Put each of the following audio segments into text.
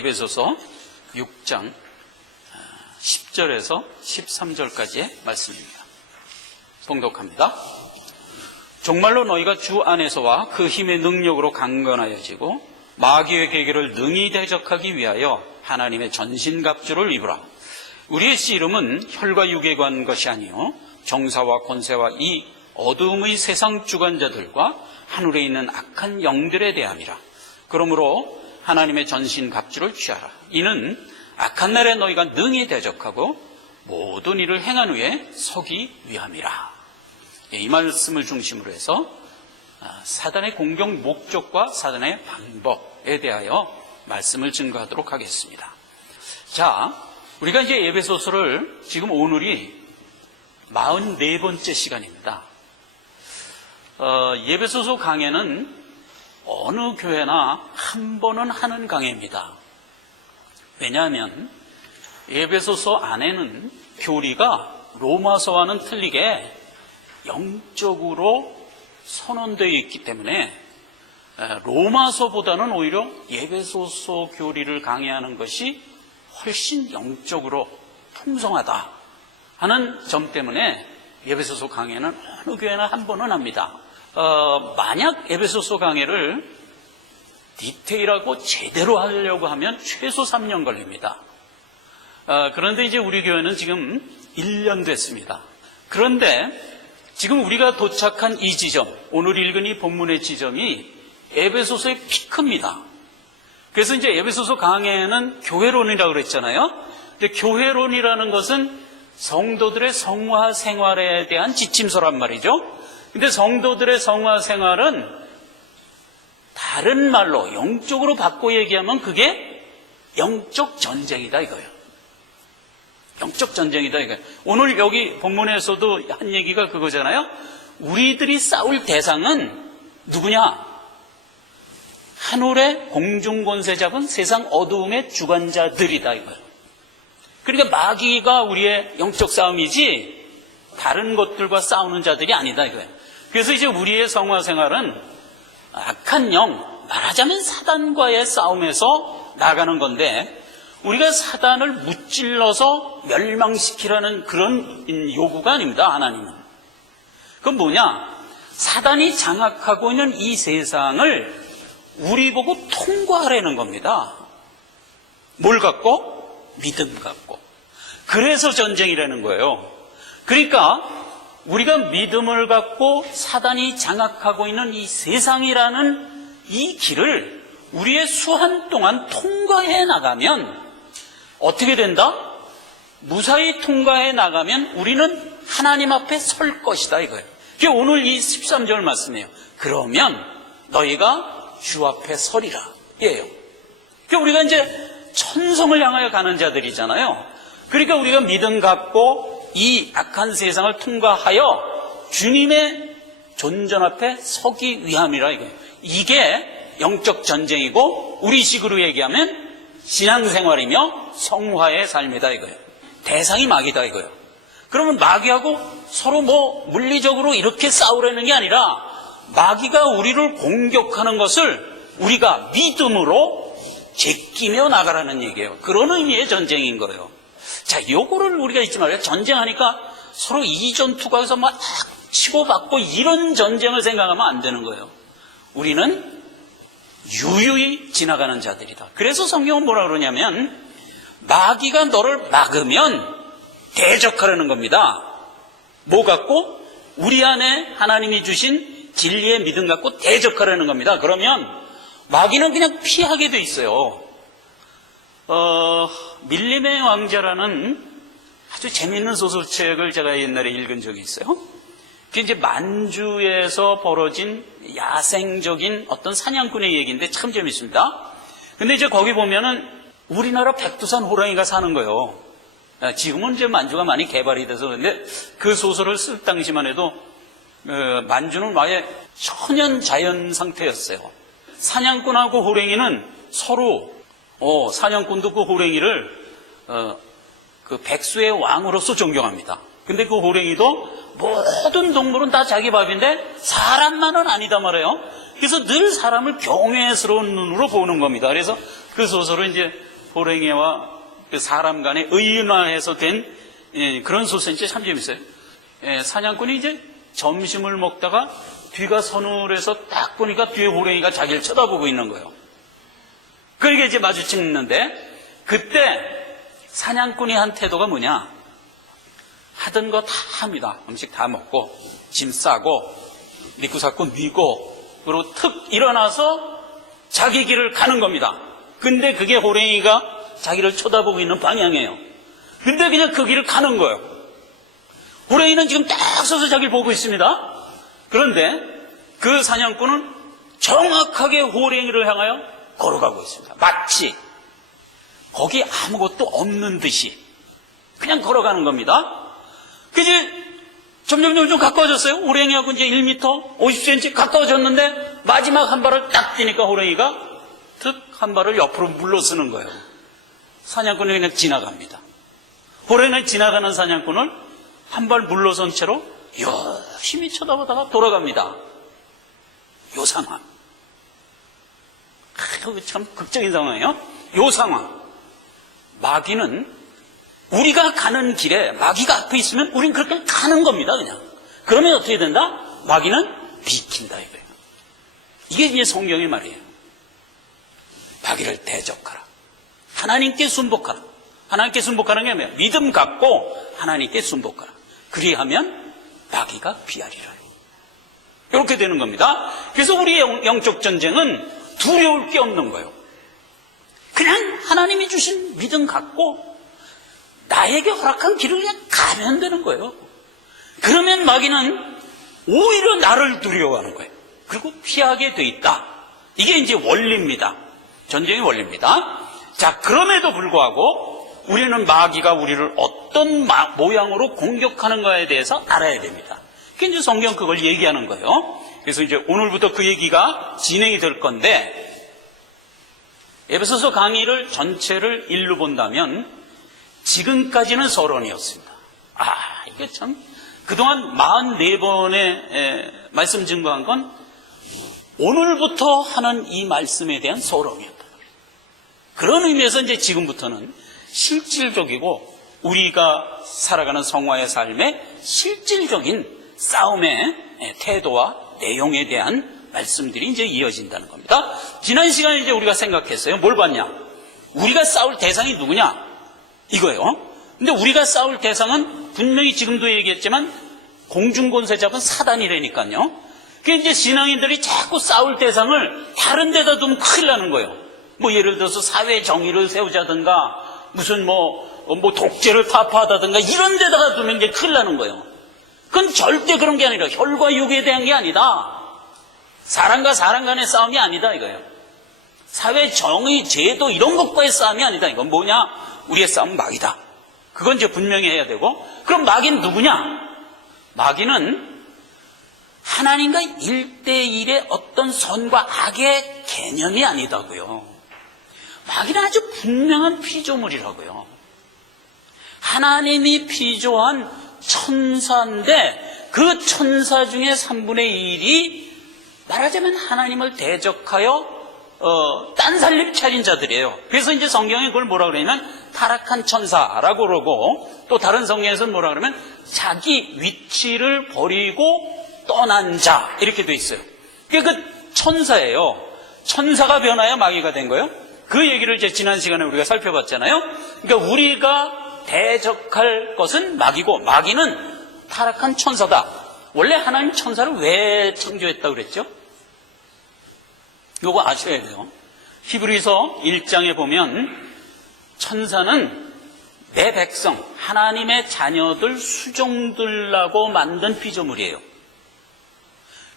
에베소서 6장 10절에서 13절까지의 말씀입니다. 봉독합니다. 정말로 너희가 주 안에서와 그 힘의 능력으로 강건하여지고 마귀의 계계를 능히 대적하기 위하여 하나님의 전신갑주를 입으라. 우리의 씨름은 혈과 육에 관한 것이 아니요 정사와 권세와 이 어두움의 세상 주관자들과 하늘에 있는 악한 영들에 대함이라. 그러므로 하나님의 전신갑주를 취하라. 이는 악한 날에 너희가 능히 대적하고 모든 일을 행한 후에 서기 위함이라. 이 말씀을 중심으로 해서 사단의 공격 목적과 사단의 방법에 대하여 말씀을 증거하도록 하겠습니다. 자, 우리가 이제 에베소서를 지금 오늘이 44번째 시간입니다. 에베소서 강해는 어느 교회나 한 번은 하는 강해입니다. 왜냐하면 에베소서 안에는 교리가 로마서와는 틀리게 영적으로 선언되어 있기 때문에 로마서보다는 오히려 에베소서 교리를 강해하는 것이 훨씬 영적으로 풍성하다 하는 점 때문에 에베소서 강해는 어느 교회나 한 번은 합니다. 만약 에베소서 강해를 디테일하고 제대로 하려고 하면 최소 3년 걸립니다. 그런데 이제 우리 교회는 지금 1년 됐습니다. 그런데 지금 우리가 도착한 이 지점, 오늘 읽은 이 본문의 지점이 에베소서의 피크입니다. 그래서 이제 에베소서 강해는 교회론이라고 그랬잖아요. 근데 교회론이라는 것은 성도들의 성화 생활에 대한 지침서란 말이죠. 근데 성도들의 성화 생활은 다른 말로 영적으로 바꿔 얘기하면 그게 영적 전쟁이다 이거예요. 영적 전쟁이다 이거예요. 오늘 여기 본문에서도 한 얘기가 그거잖아요. 우리들이 싸울 대상은 누구냐? 하늘의 공중권세 잡은 세상 어두움의 주관자들이다 이거예요. 그러니까 마귀가 우리의 영적 싸움이지 다른 것들과 싸우는 자들이 아니다 이거예요. 그래서 이제 우리의 성화 생활은 악한 영, 말하자면 사단과의 싸움에서 나가는 건데 우리가 사단을 무찔러서 멸망시키라는 그런 요구가 아닙니다. 하나님은. 그건 뭐냐? 사단이 장악하고 있는 이 세상을 우리 보고 통과하라는 겁니다. 뭘 갖고? 믿음 갖고. 그래서 전쟁이라는 거예요. 그러니까 우리가 믿음을 갖고 사단이 장악하고 있는 이 세상이라는 이 길을 우리의 수한 동안 통과해 나가면 어떻게 된다? 무사히 통과해 나가면 우리는 하나님 앞에 설 것이다 이거예요. 그게 오늘 이 13절 말씀이에요. 그러면 너희가 주 앞에 서리라 예요. 그러니까 우리가 이제 천성을 향하여 가는 자들이잖아요. 그러니까 우리가 믿음 갖고 이 악한 세상을 통과하여 주님의 존전 앞에 서기 위함이라 이거예요. 이게 영적 전쟁이고 우리식으로 얘기하면 신앙생활이며 성화의 삶이다 이거예요. 대상이 마귀다 이거예요. 그러면 마귀하고 서로 물리적으로 이렇게 싸우려는 게 아니라 마귀가 우리를 공격하는 것을 우리가 믿음으로 제끼며 나가라는 얘기예요. 그런 의미의 전쟁인 거예요. 자, 요거를 우리가 잊지 말아요. 전쟁하니까 서로 이전투가 해서 막 치고받고 이런 전쟁을 생각하면 안 되는 거예요. 우리는 유유히 지나가는 자들이다. 그래서 성경은 뭐라 그러냐면 마귀가 너를 막으면 대적하라는 겁니다. 뭐 갖고? 우리 안에 하나님이 주신 진리의 믿음 갖고 대적하라는 겁니다. 그러면 마귀는 그냥 피하게 돼 있어요. 밀림의 왕자라는 아주 재미있는 소설책을 제가 옛날에 읽은 적이 있어요. 그게 이제 만주에서 벌어진 야생적인 어떤 사냥꾼의 얘기인데 참 재밌습니다. 근데 이제 거기 보면은 우리나라 백두산 호랑이가 사는 거예요. 지금은 이제 만주가 많이 개발이 돼서 그런데 그 소설을 쓸 당시만 해도 만주는 아예 천연 자연 상태였어요. 사냥꾼하고 호랑이는 서로 사냥꾼도 그 호랑이를 그 백수의 왕으로서 존경합니다. 근데 그 호랑이도 모든 동물은 다 자기 밥인데 사람만은 아니다 말이에요. 그래서 늘 사람을 경외스러운 눈으로 보는 겁니다. 그래서 그 소설을 이제 호랭이와 그 사람 간의 의인화해서 된 그런 소설인지 참 재밌어요. 사냥꾼이 이제 점심을 먹다가 뒤가 서늘해서 딱 보니까 뒤에 호랭이가 자기를 쳐다보고 있는 거예요. 그러니까 이제 마주치는데 그때 사냥꾼이 한 태도가 뭐냐? 하던 거 다 합니다. 음식 다 먹고 짐 싸고 미꾸사꾸 미고 그리고 툭 일어나서 자기 길을 가는 겁니다. 근데 그게 호랭이가 자기를 쳐다보고 있는 방향이에요. 근데 그냥 그 길을 가는 거예요. 호랭이는 지금 딱 서서 자기를 보고 있습니다. 그런데 그 사냥꾼은 정확하게 호랭이를 향하여 걸어가고 있습니다. 마치 거기 아무것도 없는 듯이 그냥 걸어가는 겁니다. 그지 점점 가까워졌어요. 호랭이하고 이제 1m 50cm 가까워졌는데 마지막 한 발을 딱 뛰니까 호랭이가 툭 한 발을 옆으로 물러서는 거예요. 사냥꾼이 그냥 지나갑니다. 호랭이는 지나가는 사냥꾼을 한 발 물러선 채로 열심히 쳐다보다가 돌아갑니다. 요 상황. 참 극적인 상황이에요. 요 상황. 마귀는 우리가 가는 길에 마귀가 앞에 있으면 우린 그렇게 가는 겁니다. 그냥. 그러면 어떻게 된다? 마귀는 비킨다 이거예요. 이게 이제 성경의 말이에요. 마귀를 대적하라. 하나님께 순복하라. 하나님께 순복하는 게 뭐예요? 믿음 갖고 하나님께 순복하라. 그리하면 마귀가 피하리라. 이렇게 되는 겁니다. 그래서 우리의 영적 전쟁은 두려울 게 없는 거예요. 그냥 하나님이 주신 믿음 갖고 나에게 허락한 길을 그냥 가면 되는 거예요. 그러면 마귀는 오히려 나를 두려워하는 거예요. 그리고 피하게 돼 있다. 이게 이제 원리입니다. 전쟁의 원리입니다. 자, 그럼에도 불구하고 우리는 마귀가 우리를 어떤 모양으로 공격하는가에 대해서 알아야 됩니다. 그게 이제 성경 그걸 얘기하는 거예요. 그래서 이제 오늘부터 그 얘기가 진행이 될 건데, 에베소서 강의를 전체를 일로 본다면 지금까지는 서론이었습니다. 이게 참 그동안 44번의 말씀 증거한 건 오늘부터 하는 이 말씀에 대한 서론이었다. 그런 의미에서 이제 지금부터는 실질적이고 우리가 살아가는 성화의 삶의 실질적인 싸움의 태도와 내용에 대한 말씀들이 이제 이어진다는 겁니다. 지난 시간에 이제 우리가 생각했어요. 뭘 봤냐? 우리가 싸울 대상이 누구냐? 이거예요. 근데 우리가 싸울 대상은 분명히 지금도 얘기했지만 공중권세 잡은 사단이라니까요. 그 이제 신앙인들이 자꾸 싸울 대상을 다른 데다 두면 큰일 나는 거예요. 뭐 예를 들어서 사회 정의를 세우자든가 무슨 뭐 독재를 타파하다든가 이런 데다가 두면 이제 큰일 나는 거예요. 그건 절대 그런 게 아니라 혈과 육에 대한 게 아니다. 사람과 사람 간의 싸움이 아니다 이거예요. 사회 정의, 제도 이런 것과의 싸움이 아니다. 이건 뭐냐? 우리의 싸움은 마귀다. 그건 이제 분명히 해야 되고, 그럼 마귀는 누구냐? 마귀는 하나님과 1대1의 어떤 선과 악의 개념이 아니다고요. 마귀는 아주 분명한 피조물이라고요. 하나님이 피조한 천사인데 그 천사 중에 3분의 1이 말하자면 하나님을 대적하여 딴살림 차린 자들이에요. 그래서 이제 성경에 그걸 뭐라 그러냐면 타락한 천사라고 그러고, 또 다른 성경에서는 뭐라 그러면 자기 위치를 버리고 떠난 자 이렇게 돼 있어요. 그게 그 천사예요. 천사가 변하여 마귀가 된 거예요. 그 얘기를 이제 지난 시간에 우리가 살펴봤잖아요. 그러니까 우리가 대적할 것은 마귀고, 마귀는 타락한 천사다. 원래 하나님 천사를 왜 창조했다고 그랬죠? 요거 아셔야 돼요. 히브리서 1장에 보면 천사는 내 백성, 하나님의 자녀들 수종들라고 만든 피조물이에요.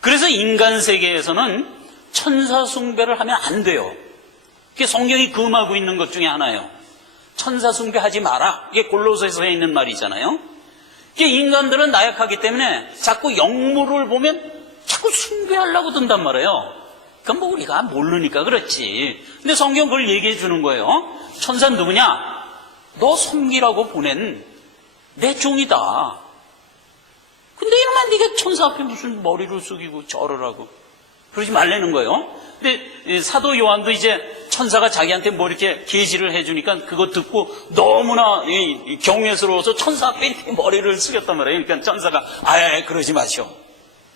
그래서 인간 세계에서는 천사 숭배를 하면 안 돼요. 그게 성경이 금하고 있는 것 중에 하나예요. 천사 숭배하지 마라. 이게 골로새서에 있는 말이잖아요. 이게 인간들은 나약하기 때문에 자꾸 영물을 보면 자꾸 숭배하려고 든단 말이에요. 그건 뭐 우리가 모르니까 그렇지. 근데 성경 그걸 얘기해 주는 거예요. 천사는 누구냐? 너 섬기라고 보낸 내 종이다. 근데 이놈아 네가 천사 앞에 무슨 머리를 숙이고 절을 하고 그러지 말라는 거예요. 근데 사도 요한도 이제 천사가 자기한테 뭐 이렇게 계시를 해주니까 그거 듣고 너무나 경외스러워서 천사 앞에 이렇게 머리를 숙였단 말이에요. 그러니까 천사가 그러지 마시오.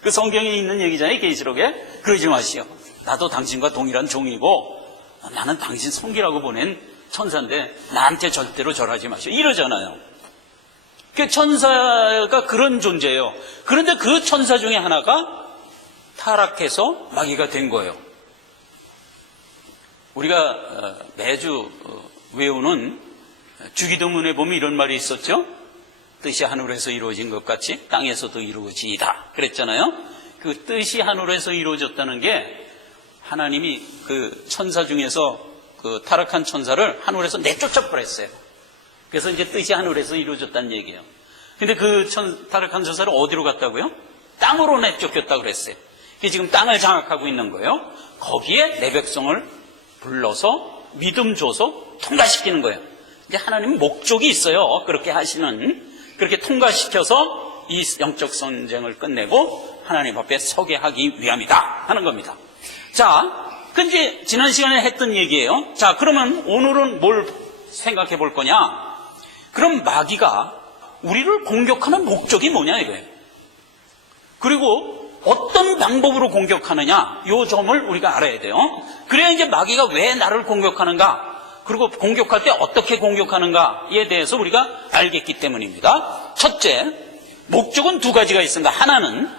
그 성경에 있는 얘기잖아요. 계시록에. 그러지 마시오. 나도 당신과 동일한 종이고 나는 당신 섬기라고 보낸 천사인데 나한테 절대로 절하지 마시오. 이러잖아요. 그 천사가 그런 존재예요. 그런데 그 천사 중에 하나가 타락해서 마귀가 된 거예요. 우리가 매주 외우는 주기도문에 보면 이런 말이 있었죠. 뜻이 하늘에서 이루어진 것 같이 땅에서도 이루어지이다 그랬잖아요. 그 뜻이 하늘에서 이루어졌다는 게 하나님이 그 천사 중에서 그 타락한 천사를 하늘에서 내쫓아 버렸어요. 그래서 이제 뜻이 하늘에서 이루어졌다는 얘기예요. 근데 그 타락한 천사를 어디로 갔다고요? 땅으로 내쫓겼다고 그랬어요. 그게 지금 땅을 장악하고 있는 거예요. 거기에 내 백성을 불러서 믿음 줘서 통과시키는 거예요. 이제 하나님은 목적이 있어요. 그렇게 하시는, 그렇게 통과시켜서 이 영적 전쟁을 끝내고 하나님 앞에 서게 하기 위함이다 하는 겁니다. 자, 그 이제 지난 시간에 했던 얘기예요. 자, 그러면 오늘은 뭘 생각해 볼 거냐? 그럼 마귀가 우리를 공격하는 목적이 뭐냐 이거예요. 그리고 어떤 방법으로 공격하느냐, 이 점을 우리가 알아야 돼요. 그래야 이제 마귀가 왜 나를 공격하는가, 그리고 공격할 때 어떻게 공격하는가에 대해서 우리가 알겠기 때문입니다. 첫째, 목적은 두 가지가 있습니다. 하나는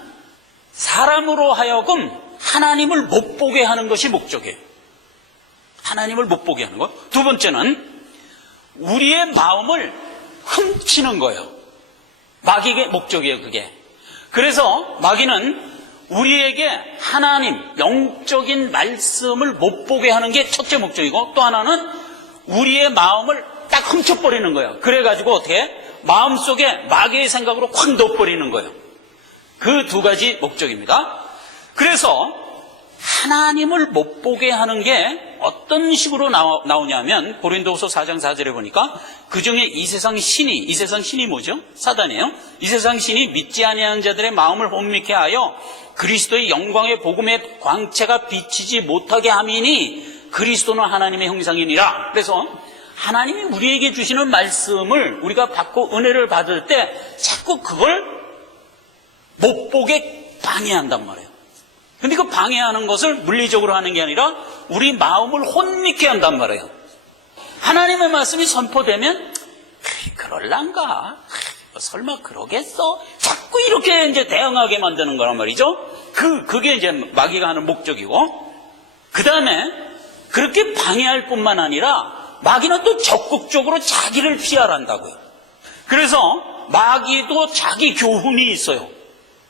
사람으로 하여금 하나님을 못 보게 하는 것이 목적이에요. 하나님을 못 보게 하는 것. 두 번째는 우리의 마음을 훔치는 거예요. 마귀의 목적이에요, 그게. 그래서 마귀는 우리에게 하나님, 영적인 말씀을 못 보게 하는 게 첫째 목적이고, 또 하나는 우리의 마음을 딱 훔쳐버리는 거예요. 그래가지고 어떻게? 마음속에 마귀의 생각으로 확 넣어버리는 거예요. 그 두 가지 목적입니다. 그래서 하나님을 못 보게 하는 게 어떤 식으로 나오냐면 고린도후서 4장 4절에 보니까 그 중에 이 세상 신이 뭐죠? 사단이에요. 이 세상 신이 믿지 아니하는 자들의 마음을 혼미케 하여 그리스도의 영광의 복음의 광채가 비치지 못하게 함이니 그리스도는 하나님의 형상이니라. 그래서 하나님이 우리에게 주시는 말씀을 우리가 받고 은혜를 받을 때 자꾸 그걸 못 보게 방해한단 말이에요. 근데 그 방해하는 것을 물리적으로 하는 게 아니라 우리 마음을 혼미케 한단 말이에요. 하나님의 말씀이 선포되면 그럴란가? 설마 그러겠어? 자꾸 이렇게 이제 대응하게 만드는 거란 말이죠. 그게 이제 마귀가 하는 목적이고, 그 다음에 그렇게 방해할 뿐만 아니라 마귀는 또 적극적으로 자기를 피하란다고요. 그래서 마귀도 자기 교훈이 있어요.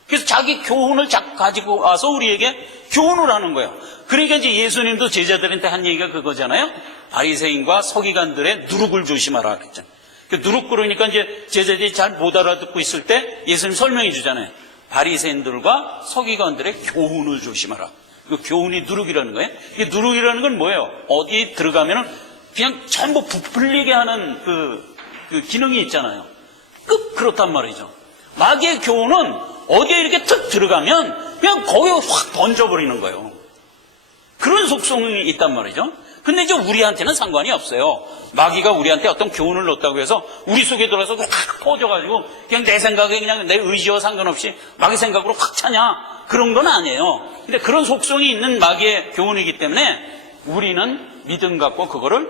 그래서 자기 교훈을 가지고 와서 우리에게 교훈을 하는 거예요. 그러니까 이제 예수님도 제자들한테 한 얘기가 그거잖아요. 바리새인과 서기관들의 누룩을 조심하라 그랬잖아요. 누룩 그러니까 이제 제자들이 잘 못 알아듣고 있을 때 예수님 설명해 주잖아요. 바리새인들과 서기관들의 교훈을 조심하라. 그 교훈이 누룩이라는 거예요. 이 누룩이라는 건 뭐예요? 어디 들어가면은 그냥 전부 부풀리게 하는 그 기능이 있잖아요. 그렇단 말이죠. 마귀의 교훈은 어디에 이렇게 툭 들어가면 그냥 거기에 확 던져버리는 거예요. 그런 속성이 있단 말이죠. 근데 이제 우리한테는 상관이 없어요. 마귀가 우리한테 어떤 교훈을 넣었다고 해서 우리 속에 들어가서 확 퍼져가지고 그냥 내 생각에 그냥 내 의지와 상관없이 마귀 생각으로 확 차냐, 그런 건 아니에요. 근데 그런 속성이 있는 마귀의 교훈이기 때문에 우리는 믿음 갖고 그거를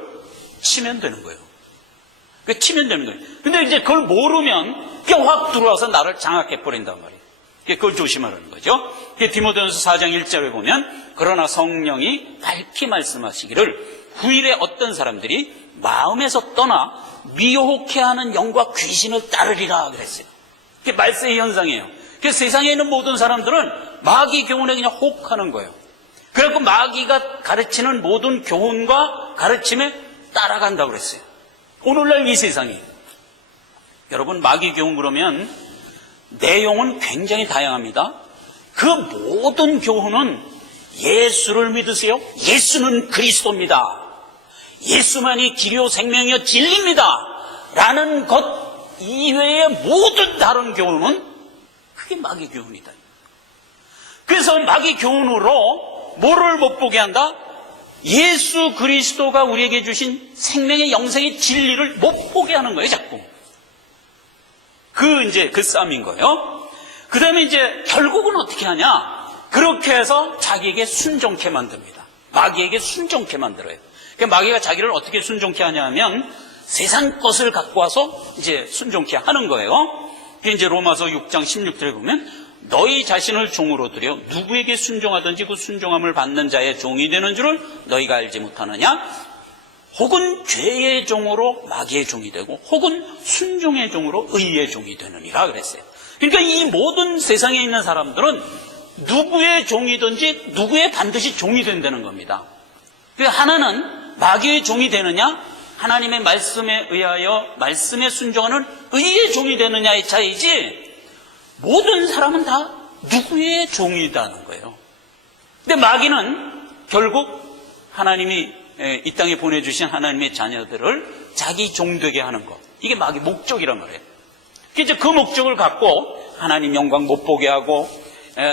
치면 되는 거예요. 치면 되는 거예요. 근데 이제 그걸 모르면 그냥 확 들어와서 나를 장악해버린단 말이에요. 그걸 조심하라는 거죠. 디모데전서 4장 1절에 보면 그러나 성령이 밝히 말씀하시기를 후일에 어떤 사람들이 마음에서 떠나 미혹해 하는 영과 귀신을 따르리라 그랬어요. 그게 말세의 현상이에요. 그래서 세상에 있는 모든 사람들은 마귀 교훈에 그냥 혹하는 거예요. 그래서 마귀가 가르치는 모든 교훈과 가르침에 따라간다고 그랬어요. 오늘날 이 세상이, 여러분 마귀 교훈 그러면 내용은 굉장히 다양합니다. 그 모든 교훈은 예수를 믿으세요. 예수는 그리스도입니다. 예수만이 길이요 생명이요 진리입니다. 라는 것 이외의 모든 다른 교훈은 그게 마귀 교훈이다. 그래서 마귀 교훈으로 뭐를 못 보게 한다? 예수 그리스도가 우리에게 주신 생명의 영생의 진리를 못 보게 하는 거예요, 자꾸. 그 싸움인 거예요. 그 다음에 이제 결국은 어떻게 하냐? 그렇게 해서 자기에게 순종케 만듭니다. 마귀에게 순종케 만들어요. 그러니까 마귀가 자기를 어떻게 순종케 하냐 하면 세상 것을 갖고 와서 이제 순종케 하는 거예요. 이제 로마서 6장 16절에 보면 너희 자신을 종으로 들여 누구에게 순종하든지 그 순종함을 받는 자의 종이 되는 줄을 너희가 알지 못하느냐? 혹은 죄의 종으로 마귀의 종이 되고 혹은 순종의 종으로 의의 종이 되느니라 그랬어요. 그러니까 이 모든 세상에 있는 사람들은 누구의 종이든지 누구의 반드시 종이 된다는 겁니다. 하나는 마귀의 종이 되느냐, 하나님의 말씀에 의하여 말씀에 순종하는 의의 종이 되느냐의 차이지, 모든 사람은 다 누구의 종이라는 거예요. 근데 마귀는 결국 하나님이 이 땅에 보내주신 하나님의 자녀들을 자기 종되게 하는 것, 이게 마귀 목적이란 말이에요. 이제 그 목적을 갖고 하나님 영광 못 보게 하고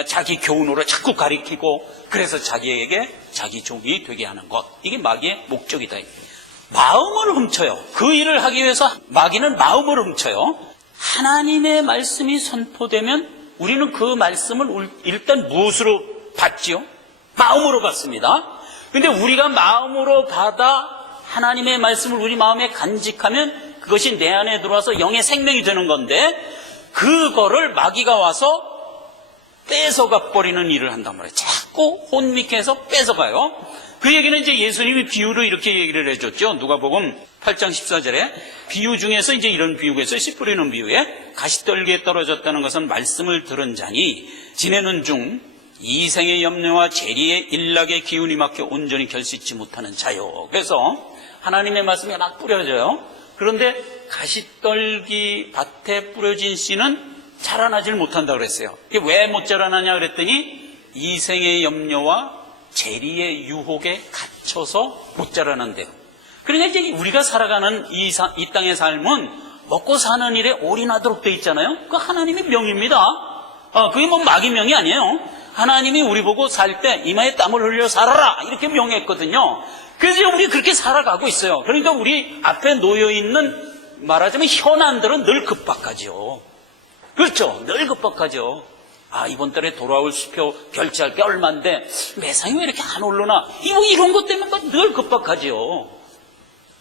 자기 교훈으로 자꾸 가리키고, 그래서 자기에게 자기 종이 되게 하는 것, 이게 마귀의 목적이다. 마음을 훔쳐요. 그 일을 하기 위해서 마귀는 마음을 훔쳐요. 하나님의 말씀이 선포되면 우리는 그 말씀을 일단 무엇으로 받지요? 마음으로 받습니다. 근데 우리가 마음으로 받아 하나님의 말씀을 우리 마음에 간직하면 그것이 내 안에 들어와서 영의 생명이 되는 건데, 그거를 마귀가 와서 뺏어가 버리는 일을 한단 말이에요. 자꾸 혼미케 해서 뺏어가요. 그 얘기는 이제 예수님이 비유로 이렇게 얘기를 해줬죠. 누가복음 8장 14절에 비유 중에서 이제 이런 비유가 있어요. 씨 뿌리는 비유에 가시떨기에 떨어졌다는 것은 말씀을 들은 자니 지내는 중 이생의 염려와 재리의 일락의 기운이 막혀 온전히 결실치 못하는 자요. 그래서 하나님의 말씀이 막 뿌려져요. 그런데 가시떨기 밭에 뿌려진 씨는 자라나질 못한다고 그랬어요. 이게 왜 못 자라나냐 그랬더니 이생의 염려와 재리의 유혹에 갇혀서 못 자라난대요. 그러니까 이제 우리가 살아가는 이 땅의 삶은 먹고 사는 일에 올인하도록 돼 있잖아요. 그 하나님의 명입니다. 그게 뭐 마귀 명이 아니에요. 하나님이 우리 보고 살 때 이마에 땀을 흘려 살아라 이렇게 명했거든요. 그래서 우리 그렇게 살아가고 있어요. 그러니까 우리 앞에 놓여있는 말하자면 현안들은 늘 급박하죠. 그렇죠. 늘 급박하죠. 이번 달에 돌아올 수표 결제할 게 얼만데 매상이 왜 이렇게 안 오르나, 이런 것 때문에 늘 급박하죠.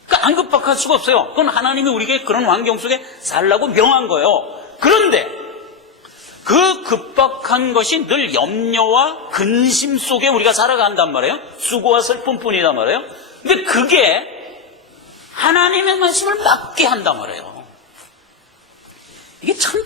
그러니까 안 급박할 수가 없어요. 그건 하나님이 우리에게 그런 환경 속에 살라고 명한 거예요. 그런데 그 급박한 것이 늘 염려와 근심 속에 우리가 살아간단 말이에요. 수고와 슬픔뿐이단 말이에요. 근데 그게 하나님의 말씀을 막게 한단 말이에요. 이게 참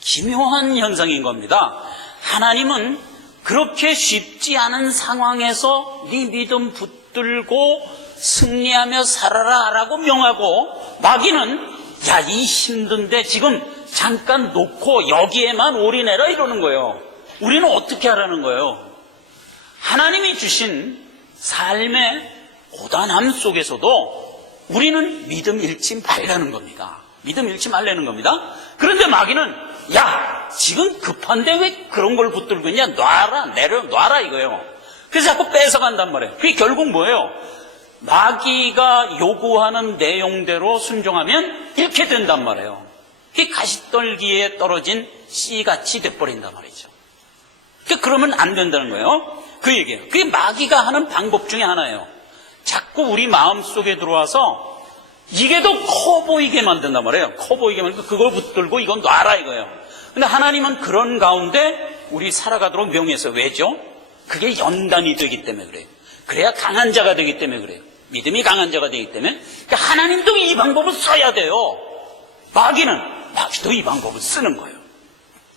기묘한 현상인 겁니다. 하나님은 그렇게 쉽지 않은 상황에서 네 믿음 붙들고 승리하며 살아라 라고 명하고, 마귀는 이 힘든데 지금 잠깐 놓고 여기에만 올인해라 이러는 거예요. 우리는 어떻게 하라는 거예요? 하나님이 주신 삶의 고단함 속에서도 우리는 믿음 잃지 말라는 겁니다. 믿음 잃지 말라는 겁니다. 그런데 마귀는 지금 급한데 왜 그런 걸 붙들고 있냐, 놔라 이거예요. 그래서 자꾸 뺏어간단 말이에요. 그게 결국 뭐예요? 마귀가 요구하는 내용대로 순종하면 잃게 된단 말이에요. 그게 가시떨기에 떨어진 씨같이 돼버린단 말이죠. 그러면 안 된다는 거예요. 그 얘기예요. 그게 마귀가 하는 방법 중에 하나예요. 자꾸 우리 마음속에 들어와서 이게 더 커 보이게 만든단 말이에요. 커 보이게 만들고 그걸 붙들고 이건 놔라 이거예요. 근데 하나님은 그런 가운데 우리 살아가도록 명했어요. 왜죠? 그게 연단이 되기 때문에 그래요. 그래야 강한 자가 되기 때문에 그래요. 믿음이 강한 자가 되기 때문에. 그러니까 하나님도 이 방법을 써야 돼요. 마귀도 이 방법을 쓰는 거예요.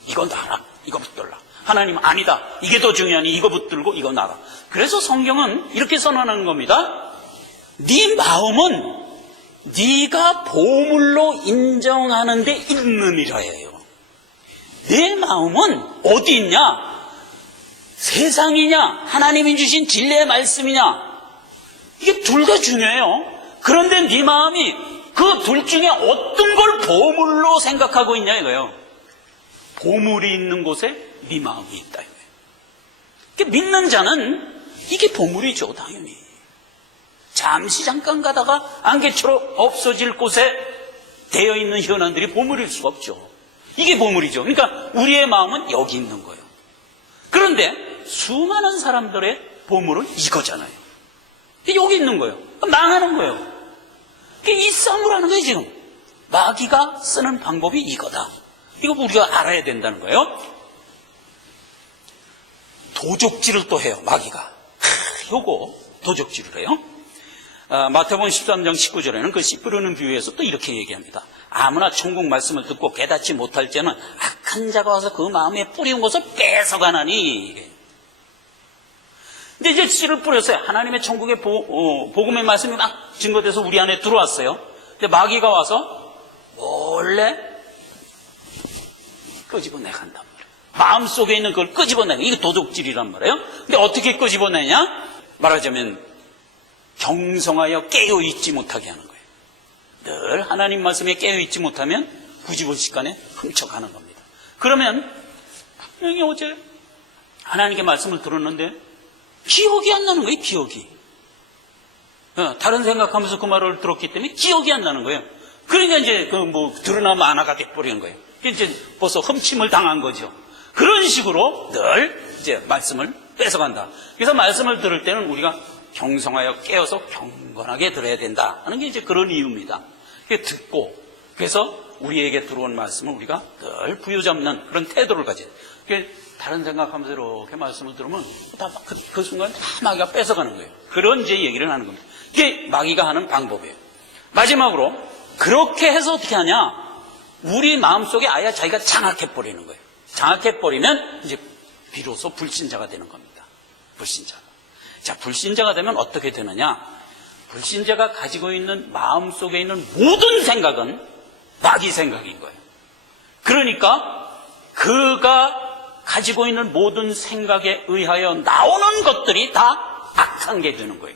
이거 놔라, 이거 붙들라. 하나님은 아니다, 이게 더 중요하니 이거 붙들고 이거 놔라. 그래서 성경은 이렇게 선언하는 겁니다. 네 마음은 네가 보물로 인정하는 데 있느니라 해요. 내 마음은 어디 있냐? 세상이냐 하나님이 주신 진리의 말씀이냐, 이게 둘 다 중요해요. 그런데 네 마음이 그 둘 중에 어떤 걸 보물로 생각하고 있냐 이거예요. 보물이 있는 곳에 네 마음이 있다 이거예요. 믿는 자는 이게 보물이죠, 당연히. 잠시 잠깐 가다가 안개처럼 없어질 곳에 되어 있는 현안들이 보물일 수가 없죠. 이게 보물이죠. 그러니까 우리의 마음은 여기 있는 거예요. 그런데 수많은 사람들의 보물은 이거잖아요. 여기 있는 거예요. 망하는 거예요. 이 싸움을 하는 거예요, 지금. 마귀가 쓰는 방법이 이거다. 이거 우리가 알아야 된다는 거예요. 도적질을 또 해요, 마귀가. 요거 도적질을 해요. 마태복음 13장 19절에는 그 씨 뿌리는 비유에서 또 이렇게 얘기합니다. 아무나 천국 말씀을 듣고 깨닫지 못할 때는 악한 자가 와서 그 마음에 뿌리운 것을 뺏어가나니. 근데 이제 씨를 뿌렸어요. 하나님의 천국의 복음의 말씀이 막 증거돼서 우리 안에 들어왔어요. 근데 마귀가 와서 몰래 끄집어내간단 말이에요. 마음속에 있는 그걸 끄집어내는, 이게 도둑질이란 말이에요. 근데 어떻게 끄집어내냐? 말하자면 경성하여 깨어있지 못하게 하는 거예요. 늘 하나님 말씀에 깨어있지 못하면 90시간에 훔쳐가는 겁니다. 그러면 분명히 어제 하나님께 말씀을 들었는데 기억이 안 나는 거예요. 기억이. 다른 생각하면서 그 말을 들었기 때문에 기억이 안 나는 거예요. 그러니까 이제 드러나면 안아가 돼버리는 거예요. 이제 벌써 훔침을 당한 거죠. 그런 식으로 늘 이제 말씀을 뺏어간다. 그래서 말씀을 들을 때는 우리가 경성하여 깨어서 경건하게 들어야 된다 하는 게 이제 그런 이유입니다. 듣고, 그래서 우리에게 들어온 말씀을 우리가 늘 부여잡는 그런 태도를 가져야 돼요. 다른 생각하면서 이렇게 말씀을 들으면 그 순간 다 마귀가 뺏어가는 거예요. 그런 이제 얘기를 하는 겁니다. 이게 마귀가 하는 방법이에요. 마지막으로 그렇게 해서 어떻게 하냐? 우리 마음속에 아예 자기가 장악해버리는 거예요. 장악해버리면 이제 비로소 불신자가 되는 겁니다. 불신자가. 자, 불신자가 되면 어떻게 되느냐? 불신자가 가지고 있는 마음속에 있는 모든 생각은 마귀 생각인 거예요. 그러니까 그가 가지고 있는 모든 생각에 의하여 나오는 것들이 다 악한 게 되는 거예요.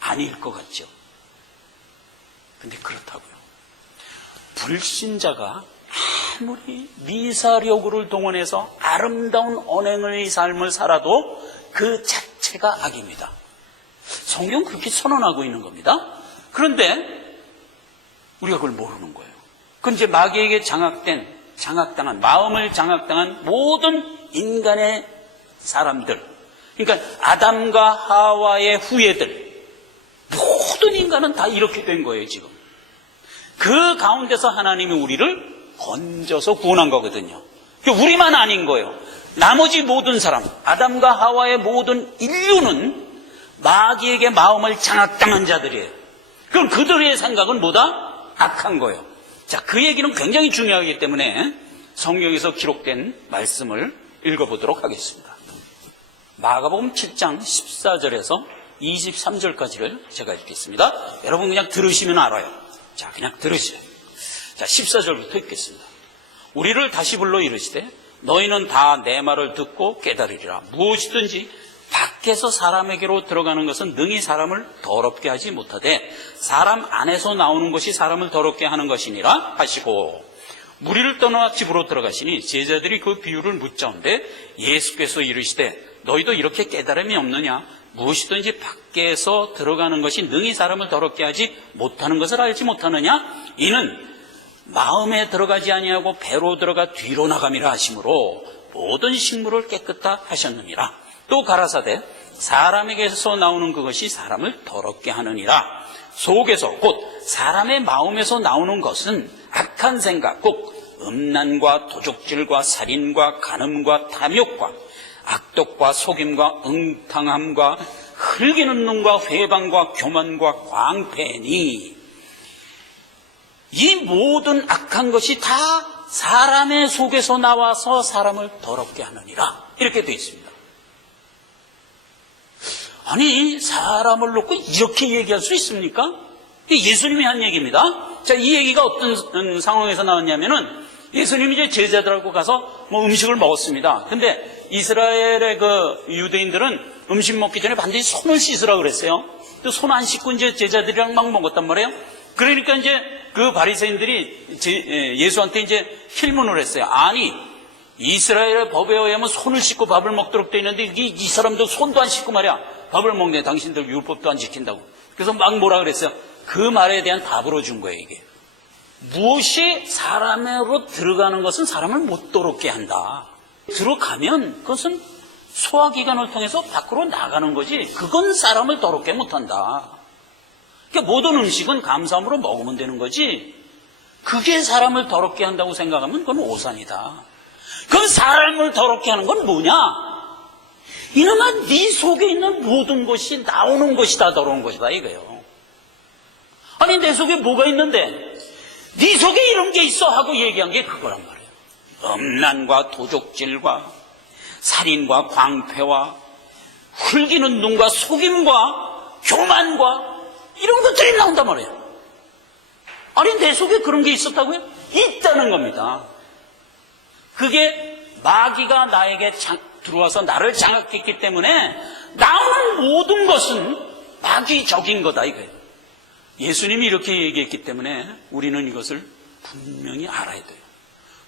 아닐 것 같죠? 근데 그렇다고요. 불신자가 아무리 미사력을 동원해서 아름다운 언행의 삶을 살아도 그 자체가 악입니다. 성경 그렇게 선언하고 있는 겁니다. 그런데 우리가 그걸 모르는 거예요. 그건 이제 마귀에게 장악당한, 마음을 장악당한 모든 인간의 사람들, 그러니까 아담과 하와의 후예들, 모든 인간은 다 이렇게 된 거예요, 지금. 그 가운데서 하나님이 우리를 건져서 구원한 거거든요. 우리만 아닌 거예요. 나머지 모든 사람, 아담과 하와의 모든 인류는 마귀에게 마음을 장악당한 자들이에요. 그럼 그들의 생각은 뭐다? 악한 거예요. 자, 그 얘기는 굉장히 중요하기 때문에 성경에서 기록된 말씀을 읽어보도록 하겠습니다. 마가복음 7장 14절에서 23절까지를 제가 읽겠습니다. 여러분 그냥 들으시면 알아요. 자, 그냥 들으세요. 자, 14절부터 읽겠습니다. 우리를 다시 불러 이르시되 너희는 다 내 말을 듣고 깨달으리라. 무엇이든지 밖에서 사람에게로 들어가는 것은 능히 사람을 더럽게 하지 못하되 사람 안에서 나오는 것이 사람을 더럽게 하는 것이니라 하시고, 무리를 떠나 집으로 들어가시니 제자들이 그 비유를 묻자온데 예수께서 이르시되 너희도 이렇게 깨달음이 없느냐? 무엇이든지 밖에서 들어가는 것이 능히 사람을 더럽게 하지 못하는 것을 알지 못하느냐? 이는 마음에 들어가지 아니하고 배로 들어가 뒤로 나감이라 하시므로 모든 식물을 깨끗하 하셨느니라. 또 가라사대 사람에게서 나오는 그것이 사람을 더럽게 하느니라. 속에서 곧 사람의 마음에서 나오는 것은 악한 생각, 곧 음란과 도적질과 살인과 간음과 탐욕과 악독과 속임과 응탕함과 흘기는 눈과 회방과 교만과 광패니, 이 모든 악한 것이 다 사람의 속에서 나와서 사람을 더럽게 하느니라. 이렇게 되어 있습니다. 아니, 사람을 놓고 이렇게 얘기할 수 있습니까? 예수님이 한 얘기입니다. 자, 이 얘기가 어떤 상황에서 나왔냐면은 예수님이 이제 제자들하고 가서 음식을 먹었습니다. 근데 이스라엘의 그 유대인들은 음식 먹기 전에 반드시 손을 씻으라 그랬어요. 손 안 씻고 이제 제자들이랑 막 먹었단 말이에요. 그러니까 이제 그 바리새인들이 예수한테 이제 힐문을 했어요. 아니, 이스라엘의 법에 의하면 손을 씻고 밥을 먹도록 되어 있는데 이 사람들 손도 안 씻고 말이야 밥을 먹네. 당신들 율법도 안 지킨다고. 그래서 막 뭐라 그랬어요? 그 말에 대한 답으로 준 거예요, 이게. 무엇이 사람으로 들어가는 것은 사람을 못 더럽게 한다. 들어가면 그것은 소화기관을 통해서 밖으로 나가는 거지, 그건 사람을 더럽게 못한다. 그러니까 모든 음식은 감사함으로 먹으면 되는 거지, 그게 사람을 더럽게 한다고 생각하면 그건 오산이다. 그럼 사람을 더럽게 하는 건 뭐냐? 이놈아, 네 속에 있는 모든 것이 나오는 것이 다 더러운 것이다, 이거예요. 아니, 내 속에 뭐가 있는데 네 속에 이런 게 있어 하고 얘기한 게 그거란 말이에요. 음란과 도적질과 살인과 광패와 흘기는 눈과 속임과 교만과 이런 것들이 나온단 말이에요. 아니, 내 속에 그런 게 있었다고요? 있다는 겁니다. 그게 마귀가 나에게 들어와서 나를 장악했기 때문에 나오는 모든 것은 마귀적인 거다, 이거예요. 예수님이 이렇게 얘기했기 때문에 우리는 이것을 분명히 알아야 돼요.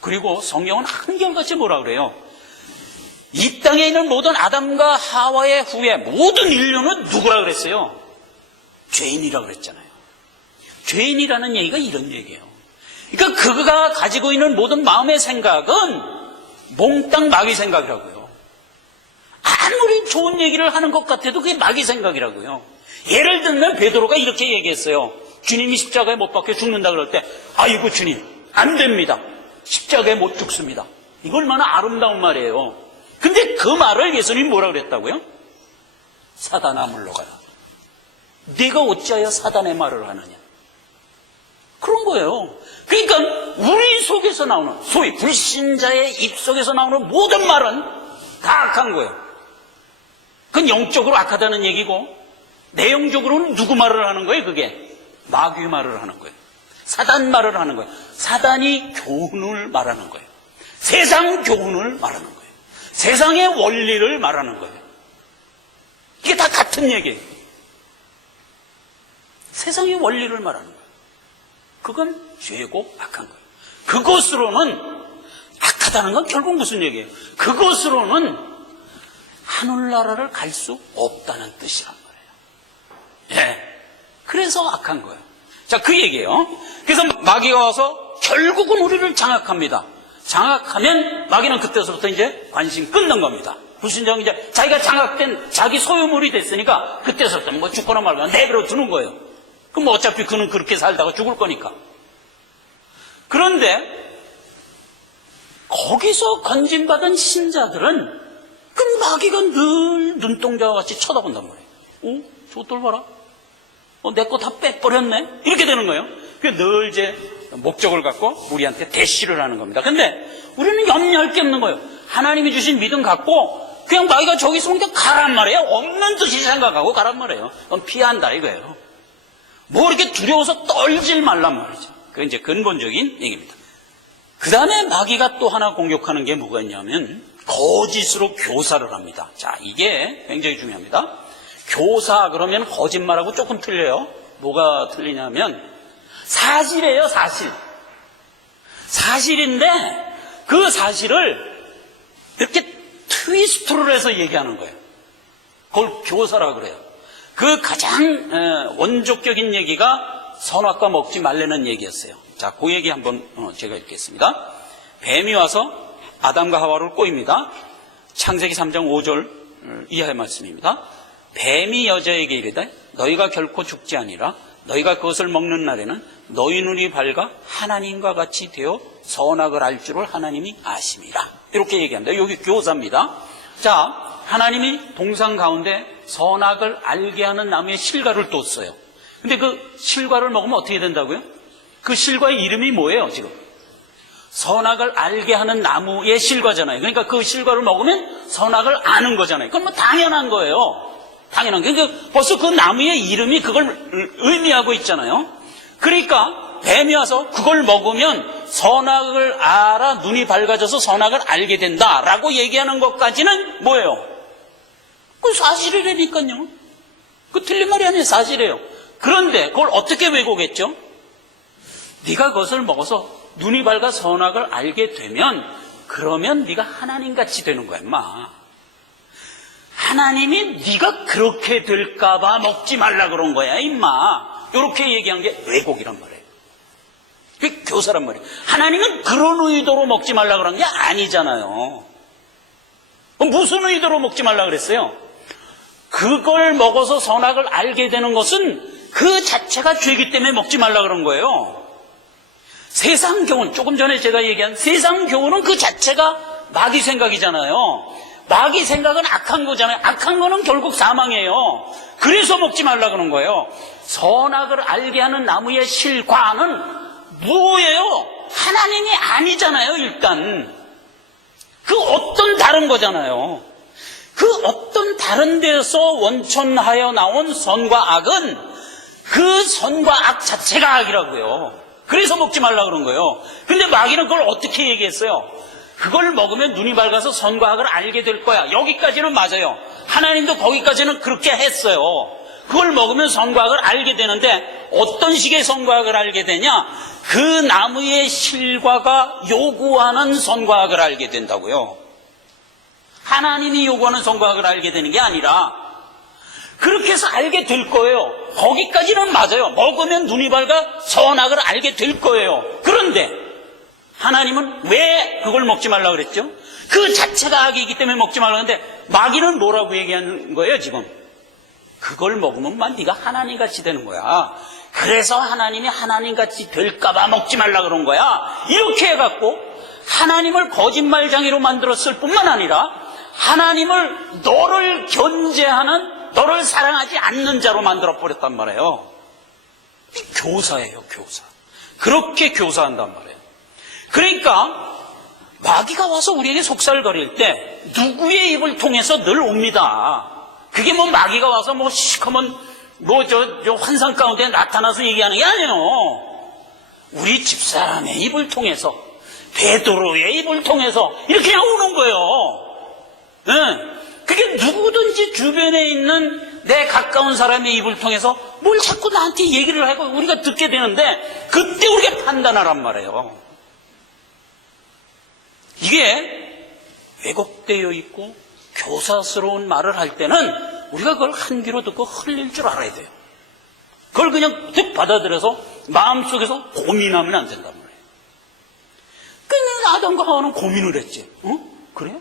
그리고 성경은 한결같이 뭐라 그래요? 이 땅에 있는 모든 아담과 하와의 후에 모든 인류는 누구라 그랬어요? 죄인이라 그랬잖아요. 죄인이라는 얘기가 이런 얘기예요. 그러니까 그가 가지고 있는 모든 마음의 생각은 몽땅 마귀 생각이라고요. 아무리 좋은 얘기를 하는 것 같아도 그게 마귀 생각이라고요. 예를 들면 베드로가 이렇게 얘기했어요. 주님이 십자가에 못 박혀 죽는다 그럴 때, 아이고 주님, 안 됩니다. 십자가에 못 죽습니다. 이거 얼마나 아름다운 말이에요. 근데 그 말을 예수님이 뭐라 그랬다고요? 사단아 물러가라. 네가 어찌하여 사단의 말을 하느냐. 그런 거예요. 그러니까 우리 속에서 나오는, 소위 불신자의 입 속에서 나오는 모든 말은 다 악한 거예요. 그건 영적으로 악하다는 얘기고, 내용적으로는 누구 말을 하는 거예요? 그게 마귀 말을 하는 거예요. 사단 말을 하는 거예요. 사단이 교훈을 말하는 거예요. 세상 교훈을 말하는 거예요. 세상의 원리를 말하는 거예요. 이게 다 같은 얘기예요. 세상의 원리를 말하는 거예요. 그건 죄고 악한 거예요. 그것으로는, 악하다는 건 결국 무슨 얘기예요? 그것으로는 하늘나라를 갈 수 없다는 뜻이란 말이에요. 예. 그래서 악한 거예요. 자, 그 얘기예요. 그래서 마귀가 와서 결국은 우리를 장악합니다. 장악하면 마귀는 그때서부터 이제 관심 끊는 겁니다. 불신자는 이제 자기가 장악된 자기 소유물이 됐으니까 그때서부터 뭐 죽거나 말거나 내버려 두는 거예요. 그럼 뭐 어차피 그는 그렇게 살다가 죽을 거니까. 그런데 거기서 건진받은 신자들은 그 마귀가 늘 눈동자와 같이 쳐다본단 말이에요. 오, 저것들 봐라. 내 거 다 빼버렸네. 이렇게 되는 거예요. 그게 늘 이제 목적을 갖고 우리한테 대시를 하는 겁니다. 근데 우리는 염려할 게 없는 거예요. 하나님이 주신 믿음 갖고 그냥 마귀가 저기 있으면 가란 말이에요. 없는 듯이 생각하고 가란 말이에요. 그건 피한다 이거예요. 뭐 이렇게 두려워서 떨질 말란 말이죠. 그게 이제 근본적인 얘기입니다. 그 다음에 마귀가 또 하나 공격하는 게 뭐가 있냐면 거짓으로 교사를 합니다. 자, 이게 굉장히 중요합니다. 교사 그러면 거짓말하고 조금 틀려요. 뭐가 틀리냐면 사실이에요, 사실. 사실인데 그 사실을 이렇게 트위스트를 해서 얘기하는 거예요. 그걸 교사라고 그래요. 그 가장 원조적인 얘기가 선악과 먹지 말라는 얘기였어요. 자, 그 얘기 한번 제가 읽겠습니다. 뱀이 와서 아담과 하와를 꼬입니다. 창세기 3장 5절 이하의 말씀입니다. 뱀이 여자에게 이르되 너희가 결코 죽지 아니라 너희가 그것을 먹는 날에는 너희 눈이 밝아 하나님과 같이 되어 선악을 알 줄을 하나님이 아심이라. 이렇게 얘기합니다. 여기 교사입니다. 자, 하나님이 동산 가운데 선악을 알게 하는 나무에 실과를 뒀어요. 근데 그 실과를 먹으면 어떻게 된다고요? 그 실과의 이름이 뭐예요, 지금? 선악을 알게 하는 나무의 실과잖아요. 그러니까 그 실과를 먹으면 선악을 아는 거잖아요. 그건 뭐 당연한 거예요. 당연한 게. 그러니까 벌써 그 나무의 이름이 그걸 의미하고 있잖아요. 그러니까 뱀이 와서 그걸 먹으면 선악을 알아 눈이 밝아져서 선악을 알게 된다라고 얘기하는 것까지는 뭐예요? 그 사실이라니까요. 그 틀린 말이 아니에요. 사실이에요. 그런데 그걸 어떻게 왜곡했죠? 네가 그것을 먹어서 눈이 밝아 선악을 알게 되면 그러면 네가 하나님같이 되는 거야, 인마. 하나님이 네가 그렇게 될까봐 먹지 말라 그런 거야 임마. 이렇게 얘기한 게 왜곡이란 말이에요. 그게 교사란 말이에요. 하나님은 그런 의도로 먹지 말라 그런 게 아니잖아요. 무슨 의도로 먹지 말라 그랬어요? 그걸 먹어서 선악을 알게 되는 것은 그 자체가 죄이기 때문에 먹지 말라 그런 거예요. 세상 교훈, 조금 전에 제가 얘기한 세상 교훈은 그 자체가 마귀 생각이잖아요. 마귀 생각은 악한 거잖아요. 악한 거는 결국 사망이에요. 그래서 먹지 말라 그런 거예요. 선악을 알게 하는 나무의 실과는 뭐예요? 하나님이 아니잖아요. 일단 그 어떤 다른 거잖아요. 그 어떤 다른 데서 원천하여 나온 선과 악은 그 선과 악 자체가 악이라고요. 그래서 먹지 말라 그런 거예요. 근데 마귀는 그걸 어떻게 얘기했어요? 그걸 먹으면 눈이 밝아서 선과 악을 알게 될 거야. 여기까지는 맞아요. 하나님도 거기까지는 그렇게 했어요. 그걸 먹으면 선과 악을 알게 되는데 어떤 식의 선과 악을 알게 되냐? 그 나무의 실과가 요구하는 선과 악을 알게 된다고요. 하나님이 요구하는 선과 악을 알게 되는 게 아니라 그렇게 해서 알게 될 거예요. 거기까지는 맞아요. 먹으면 눈이 밝아 선악을 알게 될 거예요. 그런데 하나님은 왜 그걸 먹지 말라고 그랬죠? 그 자체가 악이기 때문에 먹지 말라고 했는데 마귀는 뭐라고 얘기하는 거예요 지금? 그걸 먹으면 네가 하나님같이 되는 거야. 그래서 하나님이 하나님같이 될까봐 먹지 말라 그런 거야. 이렇게 해갖고 하나님을 거짓말쟁이로 만들었을 뿐만 아니라 하나님을 너를 견제하는, 너를 사랑하지 않는 자로 만들어버렸단 말이에요. 교사예요, 교사. 그렇게 교사한단 말이에요. 그러니까 마귀가 와서 우리에게 속살거릴 때 누구의 입을 통해서 늘 옵니다. 그게 뭐 마귀가 와서 뭐 시커먼 저 환상 가운데 나타나서 얘기하는 게 아니에요. 우리 집사람의 입을 통해서, 베드로의 입을 통해서 이렇게 그냥 오는 거예요. 네. 그게 누구든지 주변에 있는 내 가까운 사람의 입을 통해서 뭘 자꾸 나한테 얘기를 하고 우리가 듣게 되는데 그때 우리가 판단하란 말이에요. 이게 왜곡되어 있고 교사스러운 말을 할 때는 우리가 그걸 한 귀로 듣고 흘릴 줄 알아야 돼요. 그걸 그냥 득 받아들여서 마음속에서 고민하면 안 된단 말이에요. 그냥 아담과 하와는 고민을 했지. 그래?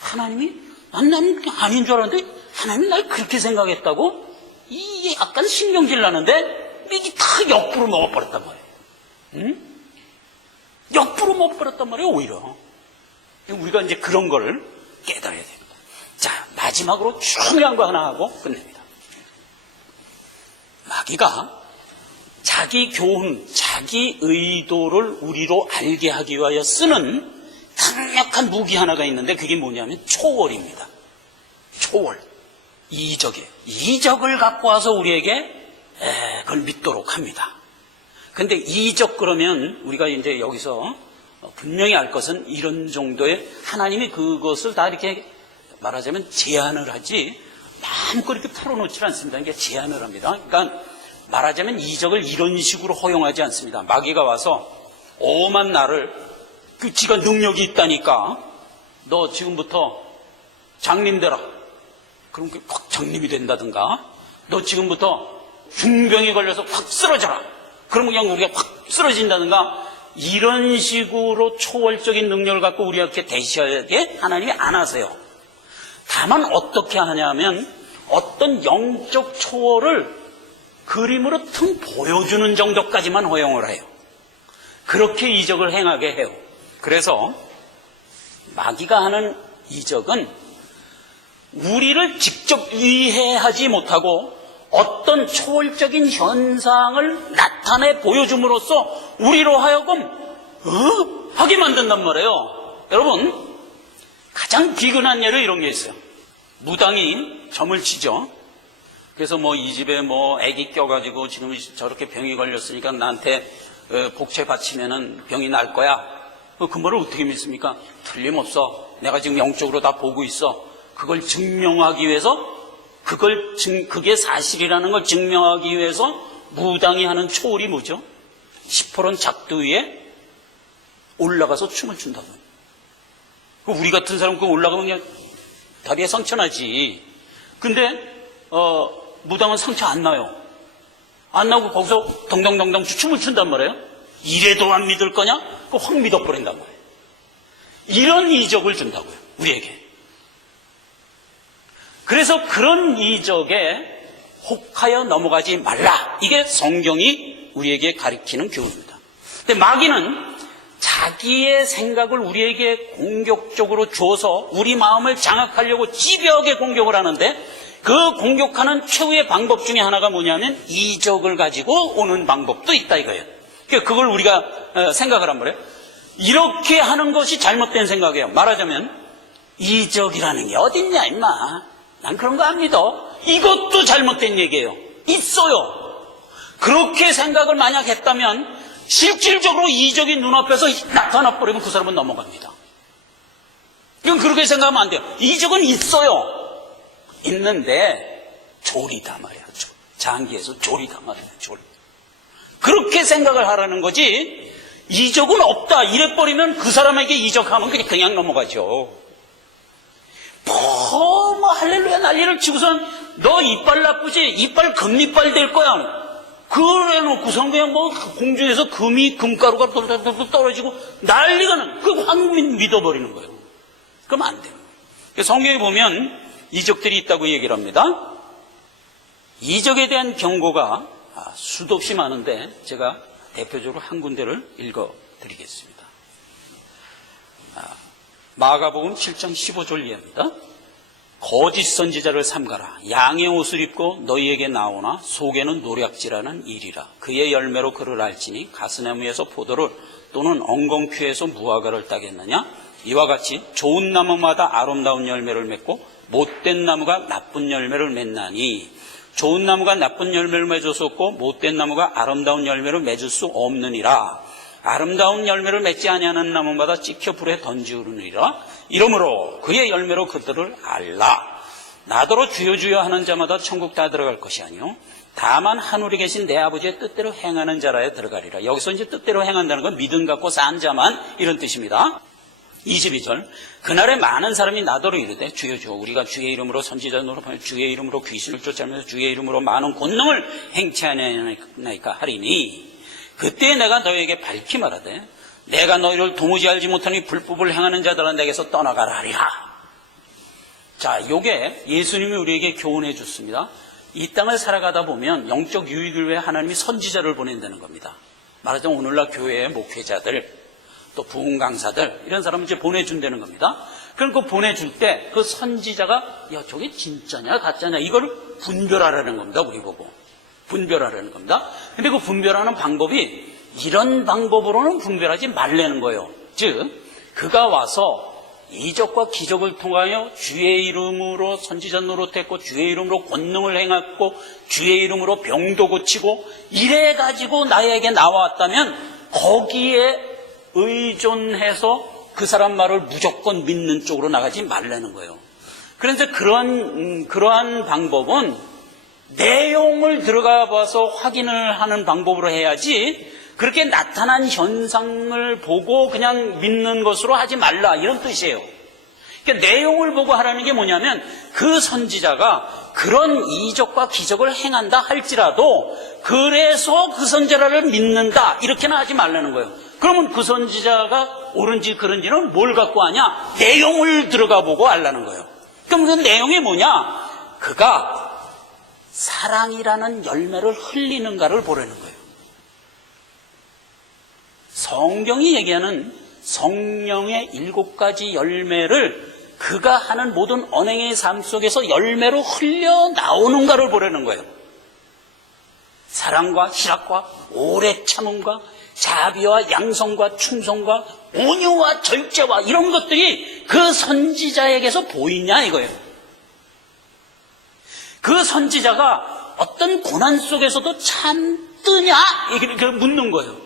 하나님이 난 아닌 줄 알았는데 하나님이 날 그렇게 생각했다고? 이게 약간 신경질 나는데 이게 다 역부로 먹어버렸단 말이에요. 응? 역부로 먹어버렸단 말이에요. 오히려 우리가 이제 그런 걸 깨달아야 됩니다. 자, 마지막으로 중요한 거 하나 하고 끝냅니다. 마귀가 자기 교훈, 자기 의도를 우리로 알게 하기 위하여 쓰는 강력한 무기 하나가 있는데 그게 뭐냐면 초월입니다. 초월. 이적이에요. 이적을 갖고 와서 우리에게 그걸 믿도록 합니다. 근데 이적 그러면 우리가 이제 여기서 분명히 알 것은 이런 정도의 하나님이 그것을 다 이렇게 말하자면 제한을 하지 마음껏 이렇게 풀어놓지 않습니다. 이게 제한을 합니다. 그러니까 말하자면 이적을 이런 식으로 허용하지 않습니다. 마귀가 와서 오만 나를 지가 능력이 있다니까 너 지금부터 장님 되라. 그럼 확 장님이 된다든가 너 지금부터 중병에 걸려서 확 쓰러져라. 그러면 그냥 우리가 확 쓰러진다든가 이런 식으로 초월적인 능력을 갖고 우리에게 대시하게 하나님이 안 하세요. 다만 어떻게 하냐면 어떤 영적 초월을 그림으로 腾보여주는 정도까지만 허용을 해요. 그렇게 이적을 행하게 해요. 그래서 마귀가 하는 이적은 우리를 직접 위해하지 못하고 어떤 초월적인 현상을 나타내 보여줌으로써 우리로 하여금 하게 만든단 말이에요. 여러분 가장 비근한 예로 이런 게 있어요. 무당이 점을 치죠. 그래서 뭐 이 집에 뭐 애기 껴가지고 지금 저렇게 병이 걸렸으니까 나한테 복채 바치면은 병이 날 거야. 그 말을 어떻게 믿습니까? 틀림없어. 내가 지금 영적으로 다 보고 있어. 그걸 증명하기 위해서 그게 사실이라는 걸 증명하기 위해서 무당이 하는 초월이 뭐죠? 시퍼런 작두 위에 올라가서 춤을 춘다고요. 우리 같은 사람 그 올라가면 그냥 다리에 상처나지. 근데 무당은 상처 안 나요. 안 나고 거기서 덩덩덩덩 춤을 춘단 말이에요. 이래도 안 믿을 거냐? 그거 확 믿어버린단 말이에요. 이런 이적을 준다고요, 우리에게. 그래서 그런 이적에 혹하여 넘어가지 말라. 이게 성경이 우리에게 가리키는 교훈입니다. 근데 마귀는 자기의 생각을 우리에게 공격적으로 줘서 우리 마음을 장악하려고 집요하게 공격을 하는데, 그 공격하는 최후의 방법 중에 하나가 뭐냐면 이적을 가지고 오는 방법도 있다 이거예요. 그러니까 그걸 우리가 생각을 한 거예요. 이렇게 하는 것이 잘못된 생각이에요. 말하자면 이적이라는 게 어딨냐 임마, 난 그런 거 안 믿어. 이것도 잘못된 얘기예요. 있어요. 그렇게 생각을 만약 했다면 실질적으로 이적이 눈앞에서 나타나 버리면 그 사람은 넘어갑니다. 이건 그렇게 생각하면 안 돼요. 이적은 있어요. 있는데 조리다 말이야. 장기에서 조리다 말이야. 조리. 그렇게 생각을 하라는 거지, 이적은 없다 이래버리면 그 사람에게 이적하면 그냥 넘어가죠. 뭐 할렐루야 난리를 치고선 너 이빨 나쁘지? 이빨 금이빨 될 거야. 그래 놓고선 그냥 뭐 공중에서 금가루가 떨어지고 난리가 나. 그거 확 믿어버리는 거예요. 그럼 안 돼요. 성경에 보면 이적들이 있다고 얘기를 합니다. 이적에 대한 경고가 수도 없이 많은데 제가 대표적으로 한 군데를 읽어드리겠습니다. 마가복음 7장 15절 이하입니다. 거짓 선지자를 삼가라. 양의 옷을 입고 너희에게 나오나 속에는 노략질하는 일이라. 그의 열매로 그를 알지니 가스나무에서 포도를 또는 엉겅퀴에서 무화과를 따겠느냐. 이와 같이 좋은 나무마다 아름다운 열매를 맺고 못된 나무가 나쁜 열매를 맺나니, 좋은 나무가 나쁜 열매를 맺을 수 없고 못된 나무가 아름다운 열매를 맺을 수 없느니라. 아름다운 열매를 맺지 아니하는 나무마다 찍혀 불에 던지우느니라. 이러므로 그의 열매로 그들을 알라. 나더러 주여 주여 하는 자마다 천국 다 들어갈 것이 아니요 다만 하늘에 계신 내 아버지의 뜻대로 행하는 자라에 들어가리라. 여기서 이제 뜻대로 행한다는 건 믿음 갖고 산 자만, 이런 뜻입니다. 22절, 그날에 많은 사람이 나더러 이르되 주여 주여 우리가 주의 이름으로 선지자 노릇하며 주의 이름으로 귀신을 쫓아내면서 주의 이름으로 많은 권능을 행치하나이까 하리니, 그때 내가 너희에게 밝히 말하되 내가 너희를 도무지 알지 못하니 불법을 행하는 자들아 내게서 떠나가라 하리라. 자, 요게 예수님이 우리에게 교훈해 줬습니다. 이 땅을 살아가다 보면 영적 유익을 위해 하나님이 선지자를 보낸다는 겁니다. 말하자면 오늘날 교회의 목회자들, 또 부흥 강사들, 이런 사람을 이제 보내준다는 겁니다. 그럼 그 보내줄 때 그 선지자가 야 저게 진짜냐 가짜냐 이걸 분별하라는 겁니다. 우리 보고 분별하라는 겁니다. 근데 그 분별하는 방법이 이런 방법으로는 분별하지 말라는 거예요. 즉 그가 와서 이적과 기적을 통하여 주의 이름으로 선지자 노릇했고 주의 이름으로 권능을 행했고 주의 이름으로 병도 고치고 이래가지고 나에게 나왔다면 거기에 의존해서 그 사람 말을 무조건 믿는 쪽으로 나가지 말라는 거예요. 그래서 그러한 방법은 내용을 들어가 봐서 확인을 하는 방법으로 해야지, 그렇게 나타난 현상을 보고 그냥 믿는 것으로 하지 말라, 이런 뜻이에요. 그러니까 내용을 보고 하라는 게 뭐냐면 그 선지자가 그런 이적과 기적을 행한다 할지라도 그래서 그 선지자를 믿는다 이렇게는 하지 말라는 거예요. 그러면 그 선지자가 옳은지 그런지는 뭘 갖고 하냐? 내용을 들어가 보고 알라는 거예요. 그럼 그 내용이 뭐냐? 그가 사랑이라는 열매를 흘리는가를 보라는 거예요. 성경이 얘기하는 성령의 7가지 열매를 그가 하는 모든 언행의 삶 속에서 열매로 흘려 나오는가를 보라는 거예요. 사랑과 희락과 오래 참음과 자비와 양성과 충성과 온유와 절제와 이런 것들이 그 선지자에게서 보이냐 이거예요. 그 선지자가 어떤 고난 속에서도 참느냐 이렇게 묻는 거예요.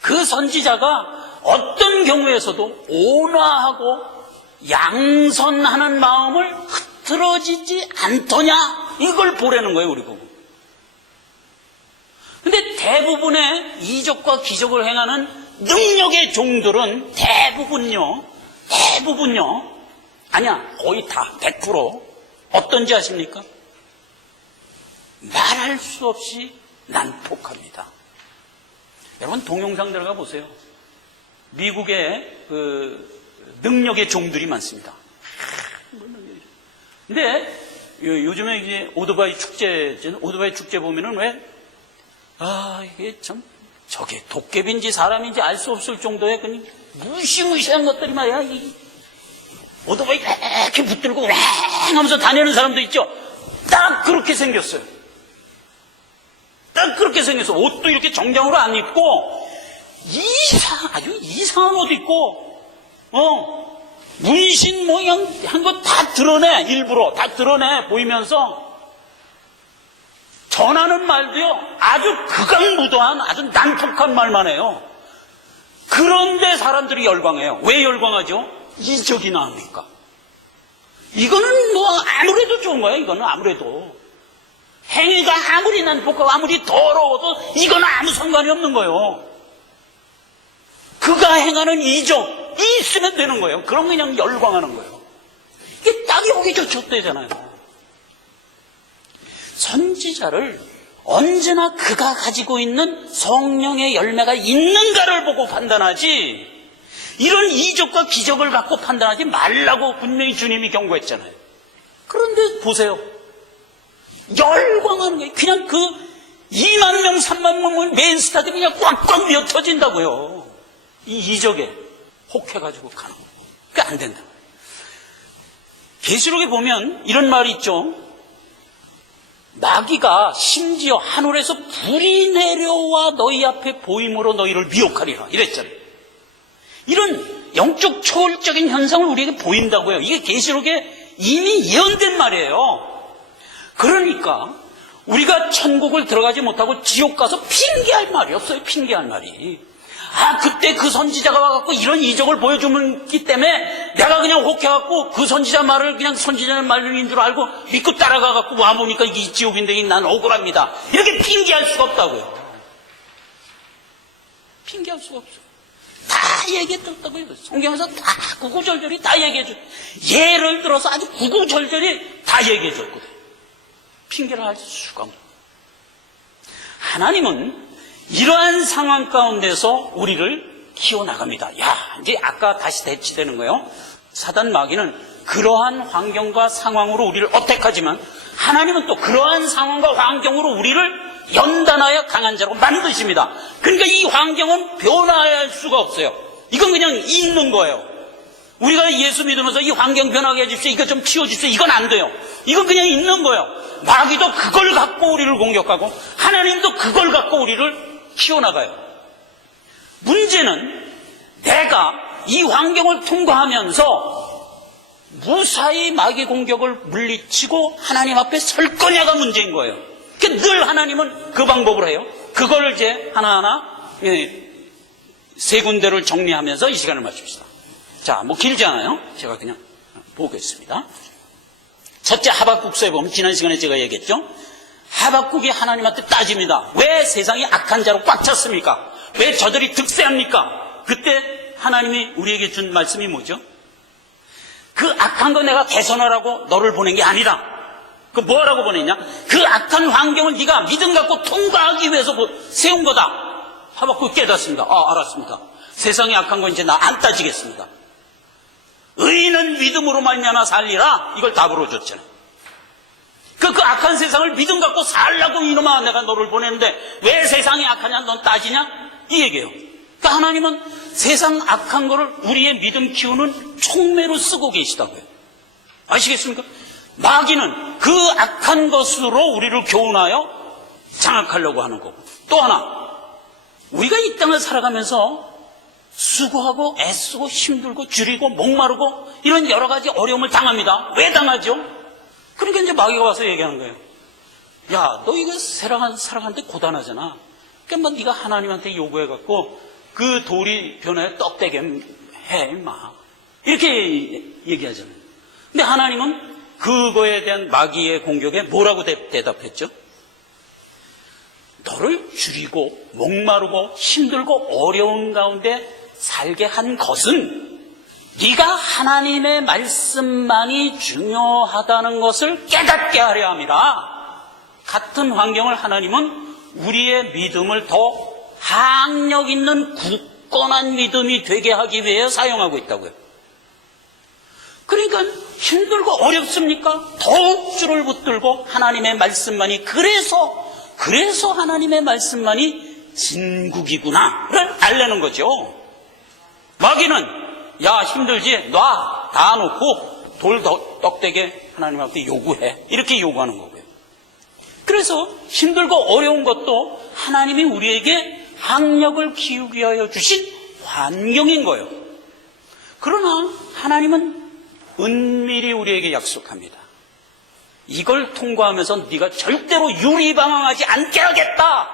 그 선지자가 어떤 경우에서도 온화하고 양선하는 마음을 흐트러지지 않더냐 이걸 보라는 거예요. 우리 보고. 근데 대부분의 이적과 기적을 행하는 능력의 종들은 대부분요 아니야 거의 다 100% 어떤지 아십니까? 말할 수 없이 난폭합니다. 여러분 동영상 들어가 보세요. 미국의 능력의 종들이 많습니다. 근데 요즘에 이제 오토바이 축제 보면은 이게 참 저게 도깨비인지 사람인지 알 수 없을 정도의 그냥 무시무시한 것들이 말이야. 오토바이 이렇게 붙들고 왱 하면서 다니는 사람도 있죠. 딱 그렇게 생겼어요. 딱 그렇게 생겼어. 옷도 이렇게 정장으로 안 입고 아주 이상한 옷 입고 문신 모양 한 거 다 드러내. 일부러 다 드러내 보이면서 전하는 말도요 아주 극악무도한 아주 난폭한 말만 해요. 그런데 사람들이 열광해요. 왜 열광하죠? 이적이 나옵니까? 이거는 뭐 아무래도 좋은 거예요. 이거는 아무래도 행위가 아무리 난폭하고 아무리 더러워도 이거는 아무 상관이 없는 거예요. 그가 행하는 이적이 있으면 되는 거예요. 그럼 그냥 열광하는 거예요. 이게 딱이 오기 좋쳤대잖아요. 선지자를 언제나 그가 가지고 있는 성령의 열매가 있는가를 보고 판단하지, 이런 이적과 기적을 갖고 판단하지 말라고 분명히 주님이 경고했잖아요. 그런데 보세요. 열광하는 거예요. 그냥 2만 명, 3만 명 맨스타들이 그냥 꽉꽉 미어 터진다고요. 이 이적에 혹해가지고 가는 거예요. 그게 안 된다. 계시록에 보면 이런 말이 있죠. 마귀가 심지어 하늘에서 불이 내려와 너희 앞에 보임으로 너희를 미혹하리라 이랬잖아요. 이런 영적 초월적인 현상을 우리에게 보인다고요. 이게 계시록에 이미 예언된 말이에요. 그러니까 우리가 천국을 들어가지 못하고 지옥 가서 핑계할 말이 없어요. 핑계할 말이. 그때 그 선지자가 와갖고 이런 이적을 보여주기 때문에 내가 그냥 혹해갖고 그 선지자 말을 그냥 선지자의 말인 줄 알고 믿고 따라가갖고 와보니까 이게 지옥인데 난 억울합니다. 이렇게 핑계할 수가 없다고요. 핑계할 수가 없어요. 다 얘기해줬다고요. 성경에서 다 구구절절히 다 얘기해줬. 예를 들어서 아주 구구절절히 다 얘기해줬거든요. 핑계를 할 수가 없는. 하나님은 이러한 상황 가운데서 우리를 키워나갑니다. 이제 아까 다시 대치되는 거예요. 사단 마귀는 그러한 환경과 상황으로 우리를 어택하지만 하나님은 또 그러한 상황과 환경으로 우리를 연단하여 강한 자로 만드십니다. 그러니까 이 환경은 변화할 수가 없어요. 이건 그냥 있는 거예요. 우리가 예수 믿으면서 이 환경 변하게 해주십시오, 이거 좀 치워주십시오, 이건 안 돼요. 이건 그냥 있는 거예요. 마귀도 그걸 갖고 우리를 공격하고 하나님도 그걸 갖고 우리를 키워나가요. 문제는 내가 이 환경을 통과하면서 무사히 마귀 공격을 물리치고 하나님 앞에 설 거냐가 문제인 거예요. 늘 하나님은 그 방법을 해요. 그걸 이제 하나하나 세 군데를 정리하면서 이 시간을 마칩시다. 자, 뭐 길지 않아요. 제가 그냥 보겠습니다. 첫째, 하박국서에 보면 지난 시간에 제가 얘기했죠. 하박국이 하나님한테 따집니다. 왜 세상이 악한 자로 꽉 찼습니까? 왜 저들이 득세합니까? 그때 하나님이 우리에게 준 말씀이 뭐죠? 그 악한 거 내가 개선하라고 너를 보낸 게 아니라, 그 뭐라고 보냈냐? 그 악한 환경을 네가 믿음 갖고 통과하기 위해서 세운 거다. 하박국이 깨닫습니다. 알았습니다. 세상이 악한 거 이제 나 안 따지겠습니다. 의인은 믿음으로 말미암아 살리라. 이걸 답으로 줬잖아요. 그 악한 세상을 믿음 갖고 살라고 이놈아 내가 너를 보냈는데 왜 세상이 악하냐 넌 따지냐? 이 얘기예요. 그러니까 하나님은 세상 악한 거를 우리의 믿음 키우는 촉매로 쓰고 계시다고요. 아시겠습니까? 마귀는 그 악한 것으로 우리를 교훈하여 장악하려고 하는 거고, 또 하나 우리가 이 땅을 살아가면서 수고하고 애쓰고 힘들고 줄이고 목마르고 이런 여러 가지 어려움을 당합니다. 왜 당하죠? 그러니까 이제 마귀가 와서 얘기하는 거예요. 야, 너 이거 살아가는데 고단하잖아. 그러니까 네가 하나님한테 요구해갖고 그 돌이 변화에 떡되게 해, 임마. 이렇게 얘기하잖아요. 근데 하나님은 그거에 대한 마귀의 공격에 뭐라고 대답했죠? 너를 줄이고 목마르고 힘들고 어려운 가운데 살게 한 것은 네가 하나님의 말씀만이 중요하다는 것을 깨닫게 하려 함이라. 같은 환경을 하나님은 우리의 믿음을 더 항력 있는 굳건한 믿음이 되게 하기 위해 사용하고 있다고요. 그러니까 힘들고 어렵습니까? 더욱 줄을 붙들고 하나님의 말씀만이, 그래서 하나님의 말씀만이 진국이구나를 알려는 거죠. 마귀는 야 힘들지? 놔! 다 놓고 돌 떡대게 하나님 앞에 요구해. 이렇게 요구하는 거고요. 그래서 힘들고 어려운 것도 하나님이 우리에게 학력을 키우기 위하여 주신 환경인 거예요. 그러나 하나님은 은밀히 우리에게 약속합니다. 이걸 통과하면서 네가 절대로 유리방황하지 않게 하겠다.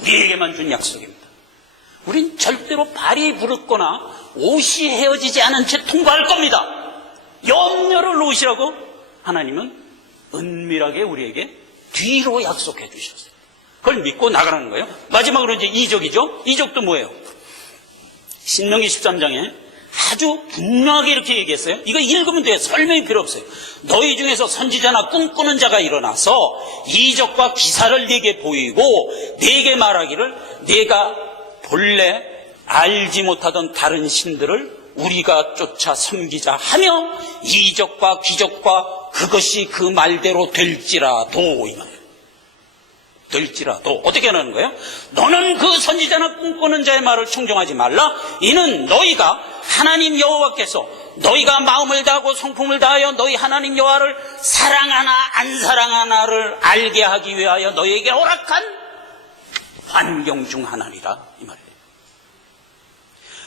우리에게만 준 약속입니다. 우린 절대로 발이 부르거나 옷이 헤어지지 않은 채 통과할 겁니다. 염려를 놓으시라고 하나님은 은밀하게 우리에게 뒤로 약속해 주셨어요. 그걸 믿고 나가라는 거예요. 마지막으로 이제 이적이죠. 이적도 뭐예요? 신명기 13장에 아주 분명하게 이렇게 얘기했어요. 이거 읽으면 돼요. 설명이 필요 없어요. 너희 중에서 선지자나 꿈꾸는 자가 일어나서 이적과 기사를 네게 보이고 네게 말하기를 내가 본래 알지 못하던 다른 신들을 우리가 쫓아 섬기자 하며 이적과 기적과 그것이 그 말대로 될지라도, 이 말이에요. 될지라도 어떻게 하는 거예요? 너는 그 선지자나 꿈꾸는 자의 말을 청종하지 말라. 이는 너희가 하나님 여호와께서 너희가 마음을 다하고 성품을 다하여 너희 하나님 여호와를 사랑하나 안 사랑하나를 알게 하기 위하여 너희에게 허락한 환경 중 하나니라, 이 말이에요.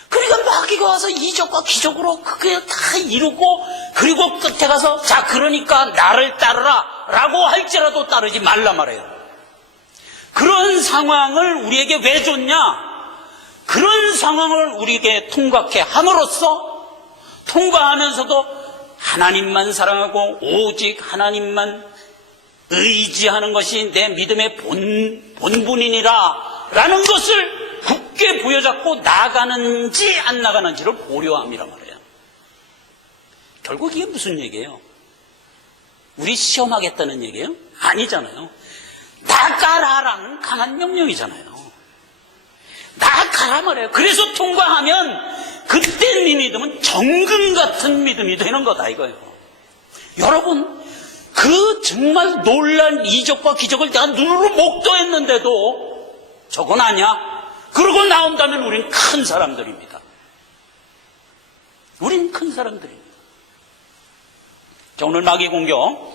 그러니까 마귀가 와서 이적과 기적으로 그게 다 이루고, 그리고 끝에 가서 자 그러니까 나를 따르라 라고 할지라도 따르지 말라 말해요. 그런 상황을 우리에게 왜 줬냐? 그런 상황을 우리에게 통과케 함으로써, 통과하면서도 하나님만 사랑하고 오직 하나님만 의지하는 것이 내 믿음의 본분이니라 라는 것을 굳게 부여잡고 나가는지 안 나가는지를 고려함이란 말이에요. 결국 이게 무슨 얘기예요? 우리 시험하겠다는 얘기예요? 아니잖아요. 나가라라는 강한 명령이잖아요. 나가라 말이에요. 그래서 통과하면 그때 네 믿음은 정금 같은 믿음이 되는 거다 이거예요. 여러분, 그 정말 놀란 이적과 기적을 내가 눈으로 목도했는데도 저건 아니야? 그러고 나온다면 우린 큰 사람들입니다. 우린 큰 사람들입니다. 자, 오늘 마귀 공격,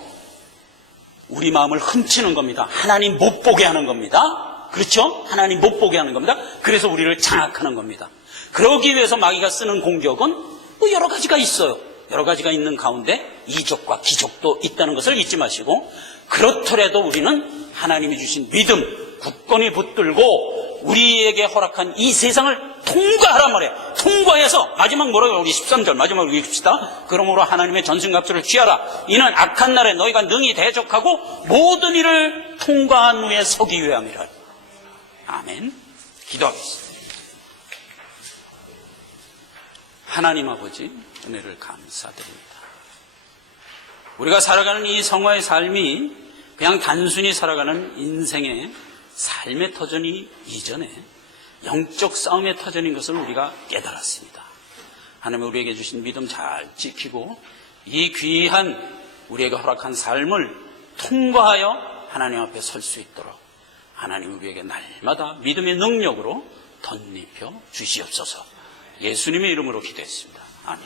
우리 마음을 훔치는 겁니다. 하나님 못 보게 하는 겁니다. 그렇죠? 하나님 못 보게 하는 겁니다. 그래서 우리를 장악하는 겁니다. 그러기 위해서 마귀가 쓰는 공격은 뭐 여러 가지가 있어요. 여러 가지가 있는 가운데 이적과 기적도 있다는 것을 잊지 마시고, 그렇더라도 우리는 하나님이 주신 믿음 굳건히 붙들고 우리에게 허락한 이 세상을 통과하란 말이에요. 통과해서 마지막 뭐라고요? 우리 13절 마지막으로 읽읍시다. 그러므로 하나님의 전승갑주를 취하라. 이는 악한 날에 너희가 능히 대적하고 모든 일을 통과한 후에 서기 위함이라. 아멘. 기도하겠습니다. 하나님 아버지, 은혜를 감사드립니다. 우리가 살아가는 이 성화의 삶이 그냥 단순히 살아가는 인생의 삶의 터전이 이전에 영적 싸움의 터전인 것을 우리가 깨달았습니다. 하나님 우리에게 주신 믿음 잘 지키고 이 귀한 우리에게 허락한 삶을 통과하여 하나님 앞에 설 수 있도록 하나님 우리에게 날마다 믿음의 능력으로 덧입혀 주시옵소서. 예수님의 이름으로 기도했습니다. 아멘.